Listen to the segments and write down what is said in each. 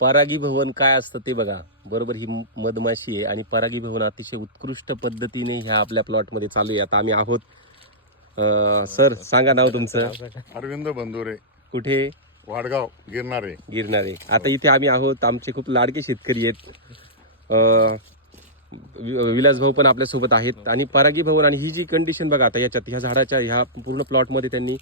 परागीभवन काय असतं ते बघा. बरोबर, ही मधमाशी आहे आणि परागीभवन अतिशय उत्कृष्ट पद्धतीने ह्या आपल्या प्लॉटमध्ये चालू आहे. आता आम्ही आहोत. सर सांगा नाव तुमचं. अरविंद बंधुरे, कुठे? वाडगाव, गिरणारे. गिरणारे. आता इथे आम्ही आहोत. आमचे खूप लाडके शेतकरी आहेत. विलास भाऊ पण आपल्यासोबत आहेत. आणि परागीभवन आणि ही जी कंडिशन बघा आता याच्यात ह्या झाडाच्या ह्या पूर्ण प्लॉटमध्ये त्यांनी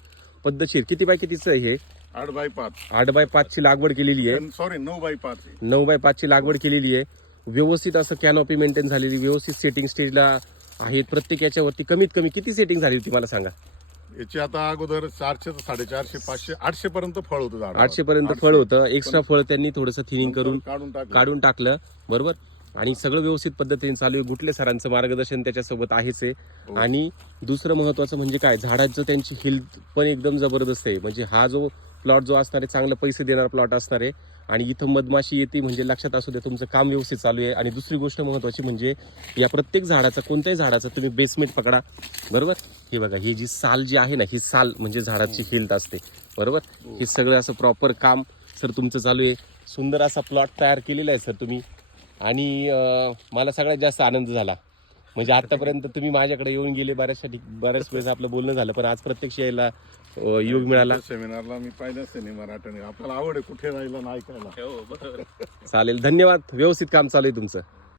पद्धतशीर किती बाय कितीचं आहे हे 8x5. 8x5 ची लागवड केलेली आहे. Sorry 9x5. 9x5 ची लागवड केलेली आहे. व्यवस्थित असं कॅनॉपी मेंटेन झालेली, व्यवस्थित सेटिंग स्टेजला आहेत. प्रत्येक याच्यावरती कमीत कमी किती सेटिंग झाली होती मला सांगा. याची आता अगोदर 400, 450, 500, 800 पर्यंत फळ होतं झाड. 800 पर्यंत फळ होतं. एक्स्ट्रा फळ त्यांनी थोडंसं थिनिंग करून काढून टाकलं. बरोबर. आणि सगळं व्यवस्थित पद्धतीने चालू आहे. गुटले सरांचं मार्गदर्शन त्याच्यासोबत आहेच आहे. आणि दुसरं महत्वाचं म्हणजे काय, झाडाचं त्यांची हेल्थ पण एकदम जबरदस्त आहे. म्हणजे हा जो प्लॉट जो असणार आहे चांगले पैसे देणारा प्लॉट असणार आहे. आणि इथं मधमाशी येते म्हणजे लक्षात असू दे तुमचं काम व्यवस्थित चालू आहे. आणि दुसरी गोष्ट महत्वाची म्हणजे या प्रत्येक झाडाचा, कोणत्याही झाडाचा तुम्ही बेसमेंट पकडा. बरोबर. हे बघा, ही जी साल जी आहे ना, ही साल म्हणजे झाडाची हेल्थ असते. बरोबर. हे सगळं असं प्रॉपर काम सर तुमचं चालू आहे. सुंदर असा प्लॉट तयार केलेला आहे सर तुम्ही. आणि मला सगळ्यात जास्त आनंद झाला म्हणजे आतापर्यंत तुम्ही माझ्याकडे येऊन गेले बऱ्याच वेळेस आपलं बोलणं झालं, पण आज प्रत्यक्ष यायला योग मिळाला. सेमिनारला मी पाहिलंच नाही मराठीने. आपल्याला आवड आहे कुठे राहिलं ना ऐकायला. चालेल, धन्यवाद. व्यवस्थित काम चालू आहे तुमचं.